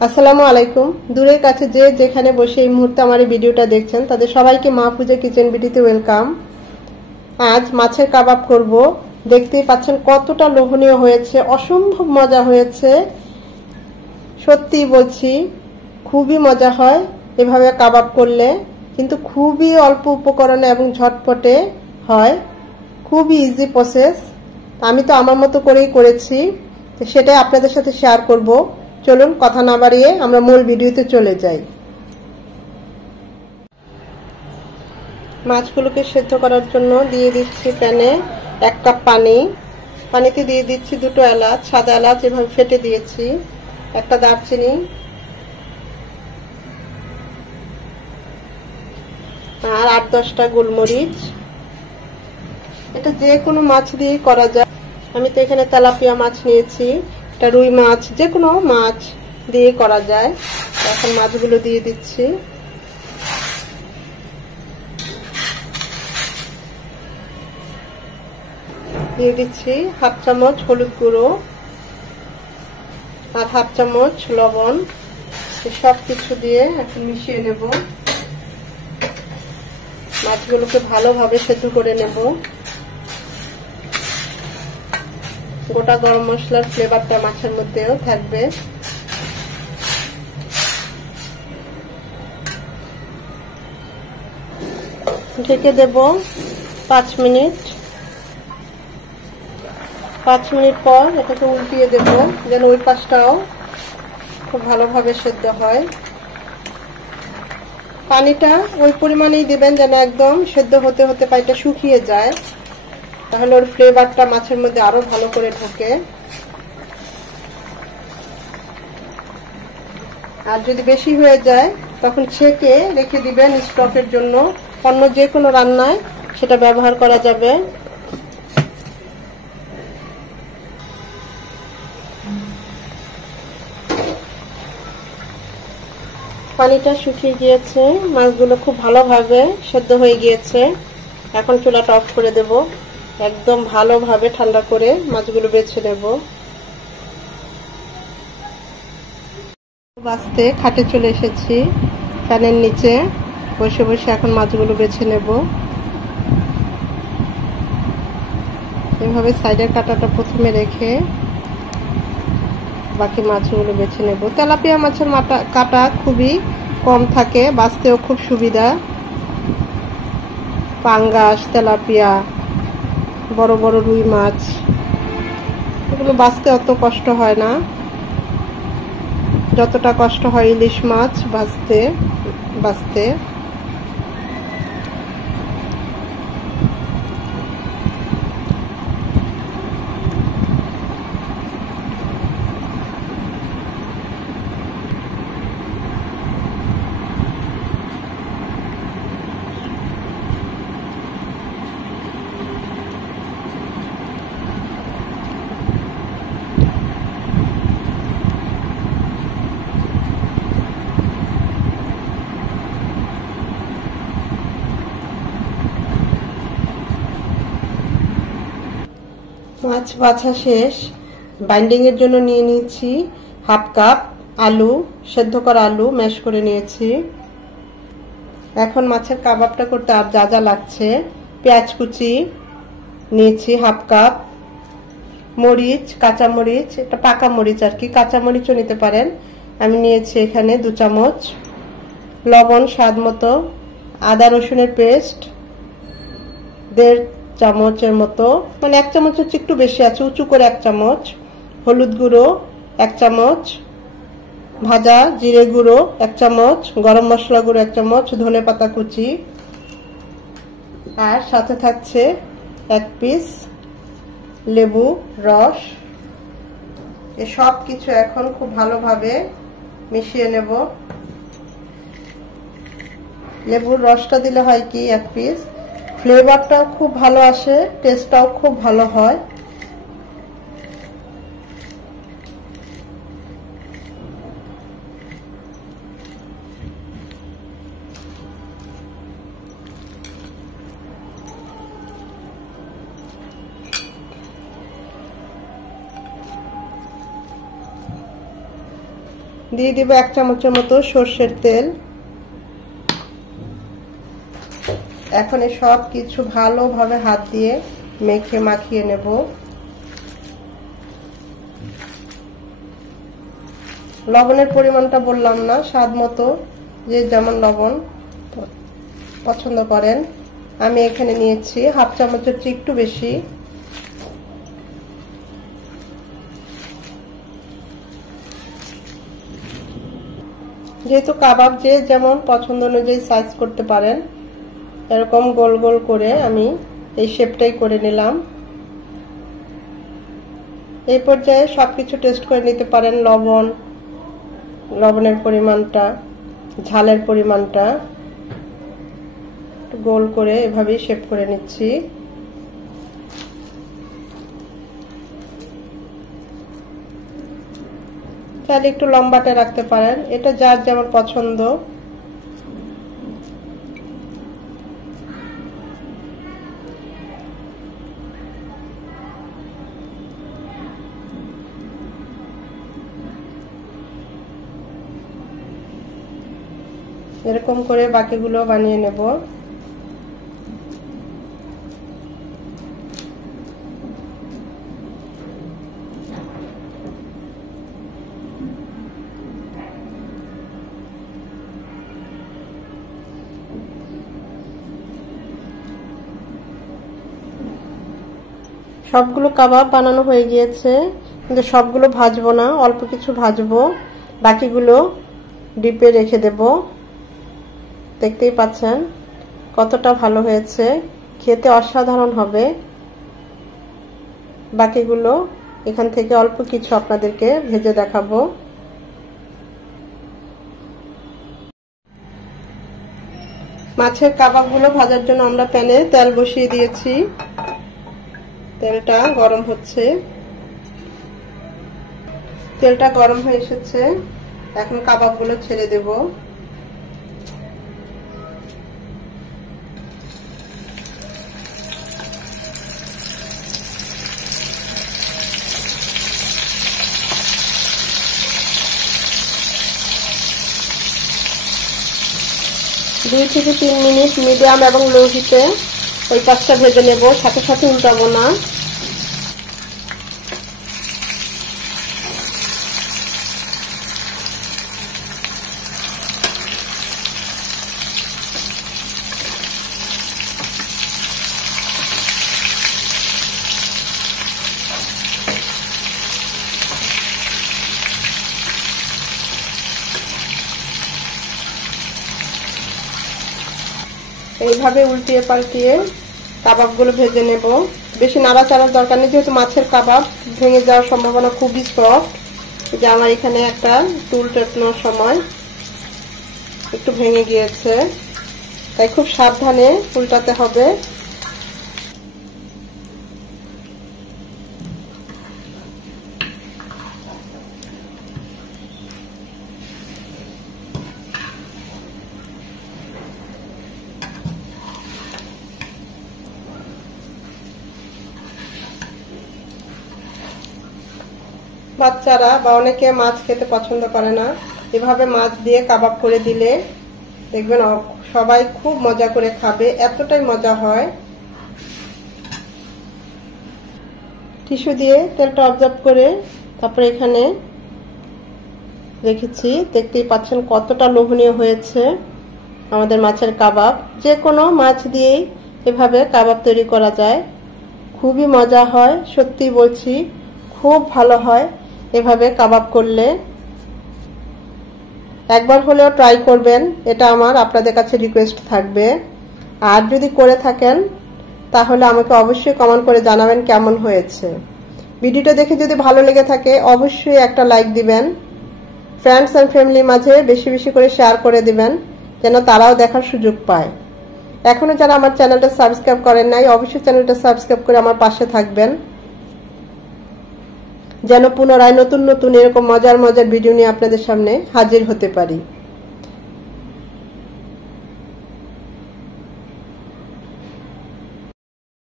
আসসালামু আলাইকুম। দূরের কাছে যে যেখানে বসে এই মুহূর্তে আমার এই ভিডিওটা দেখছেন তাদের সবাইকে মাহফুজা কিচেন বিডিতে ওয়েলকাম। আজ মাছের কাবাব করব। দেখতেই পাচ্ছেন কতটা লোভনীয় হয়েছে, অসম্ভব মজা হয়েছে। সত্যি বলছি, খুবই মজা হয় এভাবে কাবাব করলে, কিন্তু খুবই অল্প উপকরণে এবং ঝটপটে হয়, খুবই ইজি প্রসেস। আমি তো আমার মতো করেই করেছি, তো সেটাই আপনাদের সাথে শেয়ার করব। চলুন কথা না বাড়িয়ে আমরা মূল ভিডিওতে চলে যাই। মাছগুলোকে সেদ্ধ করার জন্য দিয়ে দিচ্ছি প্যানে 1 কাপ পানি। পানিতে দিয়ে দিচ্ছি 2টো এলাচ, সাদা এলাচ এভাবে ফেটে দিয়েছি, একটা দারচিনি আর 8-10টা গোলমরিচ। এটা যে কোনো মাছ দিয়ে করা যায়। আমি তো এখানে তেলাপিয়া মাছ নিয়েছি, এটা রুই মাছ, যে কোনো মাছ দিয়ে করা যায়। এখন মাছগুলো দিয়ে দিচ্ছি। দিয়ে দিচ্ছি 1/2 চামচ হলুদ গুঁড়ো আর 1/2 চামচ লবণ। সব কিছু দিয়ে এখন মিশিয়ে নেব। মাছগুলোকে ভালোভাবে সেদ্ধ করে নেব। গোটা গরম মশলার ফ্লেভারটা মাছের মধ্যেও থাকবে। ঢেকে দেব 5 মিনিট। 5 মিনিট পর এটাকে উল্টিয়ে দেব, যেন ওই পাশটাও খুব ভালোভাবে সেদ্ধ হয়। পানিটা ওই পরিমাণেই দেবেন যেন একদম সেদ্ধ হতে হতে পানিটা শুকিয়ে যায়, তাহলে ওর ফ্লেভারটা মাছের মধ্যে আরো ভালো করে ঢোকে। আর যদি বেশি হয়ে যায় তখন ছেঁকে রেখে দিবেন স্টকের জন্য, অন্য যে কোনো রান্নায় সেটা ব্যবহার করা যাবে। পানিটা শুকিয়ে গিয়েছে, মাছগুলো খুব ভালোভাবে সেদ্ধ হয়ে গিয়েছে। এখন চুলাটা অফ করে দেব, একদম ভালোভাবে ঠান্ডা করে মাছগুলো বেছে নেব। বাছতে খাটে চলে এসেছি, ফ্যানের নিচে বসে বসে এখন মাছগুলো বেছে নেব। এভাবে সাইডের কাঁটাটা প্রথমে রেখে বাকি মাছগুলো বেছে নেব। তেলাপিয়া মাছের কাঁটা খুবই কম থাকে, বাছতেও খুব সুবিধা। পাঙ্গাস, তেলাপিয়া, বড় বড় রুই মাছ, এগুলো বাছতে অত কষ্ট হয় না, যতটা কষ্ট হয় ইলিশ মাছ বাছতে। মাছ বাছা শেষ। বাইন্ডিং এর জন্য নিয়ে নিয়েছি 1/2 কাপ আলু, সেদ্ধ করা আলু ম্যাশ করে নিয়েছি। এখন মাছের কাবাবটা করতে আর যা যা লাগছে: পেঁয়াজ কুচি নিয়েছি 1/2 কাপ, মরিচ, কাঁচা মরিচ, এটা পাকা মরিচ আর কি, কাঁচা মরিচও নিতে পারেন, আমি নিয়েছি এখানে 2 চামচ, লবণ স্বাদ মতো, আদা রসুনের পেস্ট 1.5 চামচের মতো, মানে 1 চামচ হচ্ছে একটু বেশি আছে, উঁচু করে 1 চামচ, হলুদ গুঁড়ো 1 চামচ, ভাজা জিরে গুঁড়ো 1 চামচ, গরম মশলা গুঁড়ো 1 চামচ, ধনে পাতা কুচি, আর সাথে থাকছে 1 পিস লেবু রস। সব কিছু এখন খুব ভালোভাবে মিশিয়ে নেব। লেবুর রসটা দিলে হয় কি, 1 পিস, ফ্লেভারটাও খুব ভালো আসে, টেস্টটাও খুব ভালো হয়। দিয়ে দিব 1 চামচের মতো সরষের তেল। এখন এই সব কিছু ভালোভাবে হাত দিয়ে মেখে মাখিয়ে নেব। লবণের পরিমাণটা বললাম না, স্বাদ মতো যে যেমন লবণ পছন্দ করেন। আমি এখানে নিয়েছি 1/2 চামচের চেয়ে একটু বেশি। যেহেতু কাবাব যে যেমন পছন্দ অনুযায়ী সাইজ করতে পারেন, এরকম গোল গোল করে আমি এই শেপটাই করে নিলাম। এই পর্যায়ে সবকিছু টেস্ট করে নিতে পারেন, লবণের পরিমাণটা, ঝালের পরিমাণটা। গোল করে এভাবেই শেপ করে নিচ্ছি। চাইলে একটু লম্বাটে রাখতে পারেন, এটা যার যেমন পছন্দ। এরকম করে বাকিগুলো বানিয়ে নেব। সবগুলো কাবাব বানানো হয়ে গিয়েছে, কিন্তু সবগুলো ভাজবো না, অল্প কিছু ভাজবো, বাকিগুলো ডিপে রেখে দেব। দেখতেই পাচ্ছেন কতটা ভালো হয়েছে, খেতে অসাধারণ হবে। বাকিগুলো এখান থেকে অল্প কিছু আপনাদেরকে ভেজে দেখাবো। মাছের কাবাবগুলো ভাজার জন্য আমরা প্যানে তেল বসিয়ে দিয়েছি। তেলটা গরম হচ্ছে, তেলটা গরম হয়ে এসেছে। এখন কাবাবগুলো ছেড়ে দেব। দুই থেকে 3 মিনিট মিডিয়াম এবং লো হিটে ওই পাশটা ভেজে নেব, সাথে সাথে উল্টাবো না। এইভাবে উল্টিয়ে পাল্টিয়ে কাবাবগুলো ভেজে নেব। বেশি নাড়াচাড়ার দরকার নেই, যেহেতু মাছের কাবাব ভেঙে যাওয়ার সম্ভাবনা খুবই সফট। যে আমার এখানে একটা উল্টানোর সময় একটু ভেঙে গিয়েছে, তাই খুব সাবধানে উল্টাতে হবে। বাচ্চারা বা অনেকে মাছ খেতে পছন্দ করে না, এভাবে মাছ দিয়ে কাবাব করে দিলে দেখবেন সবাই খুব মজা করে খাবে, এতটাই মজা হয়। টিস্যু দিয়ে তেলটা অবজার্ভ করে তারপরে এখানে রেখেছি। দেখতেই পাচ্ছেন কতটা লোভনীয় হয়েছে আমাদের মাছের কাবাব। যে কোনো মাছ দিয়েই এভাবে কাবাব তৈরি করা যায়, খুবই মজা হয়, সত্যি বলছি খুব ভালো হয় এভাবে কাবাব করলে। একবার হলেও ট্রাই করবেন, এটা আমার আপনাদের কাছে রিকোয়েস্ট থাকবে। আর যদি করে থাকেন তাহলে আমাকে অবশ্যই কমেন্ট করে জানাবেন কেমন হয়েছে। ভিডিওটা দেখে যদি ভালো লেগে থাকে অবশ্যই একটা লাইক দিবেন, ফ্রেন্ডস এন্ড ফ্যামিলির মাঝে বেশি বেশি করে শেয়ার করে দিবেন, যেন তারাও দেখার সুযোগ পায়। এখনো যারা আমার চ্যানেলটা সাবস্ক্রাইব করেন নাই অবশ্যই চ্যানেলটা সাবস্ক্রাইব করে আমার পাশে থাকবেন, যেন পুনরায় নতুন নতুন এরকম মজার মজার ভিডিও নিয়ে আপনাদের সামনে হাজির হতে পারি।